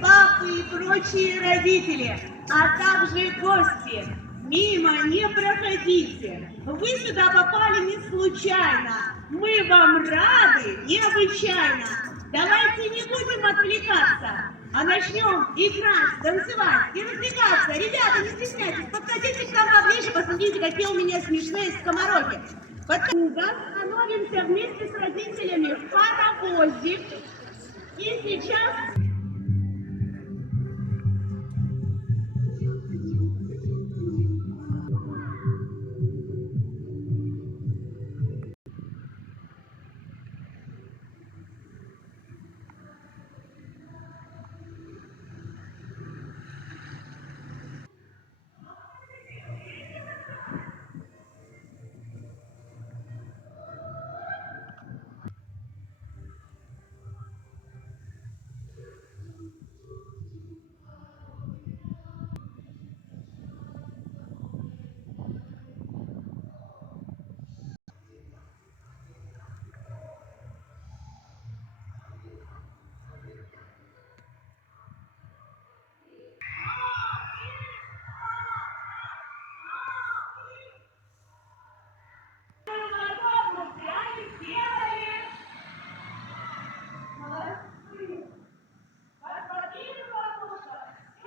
Папы и прочие родители, а также гости, мимо не проходите. Вы сюда попали не случайно. Мы вам рады необычайно. Давайте не будем отвлекаться, а начнем играть, танцевать и развлекаться. Ребята, не стесняйтесь, подходите к нам поближе, посмотрите, какие у меня смешные скомороки. Становимся вместе с родителями в паровозик. И сейчас...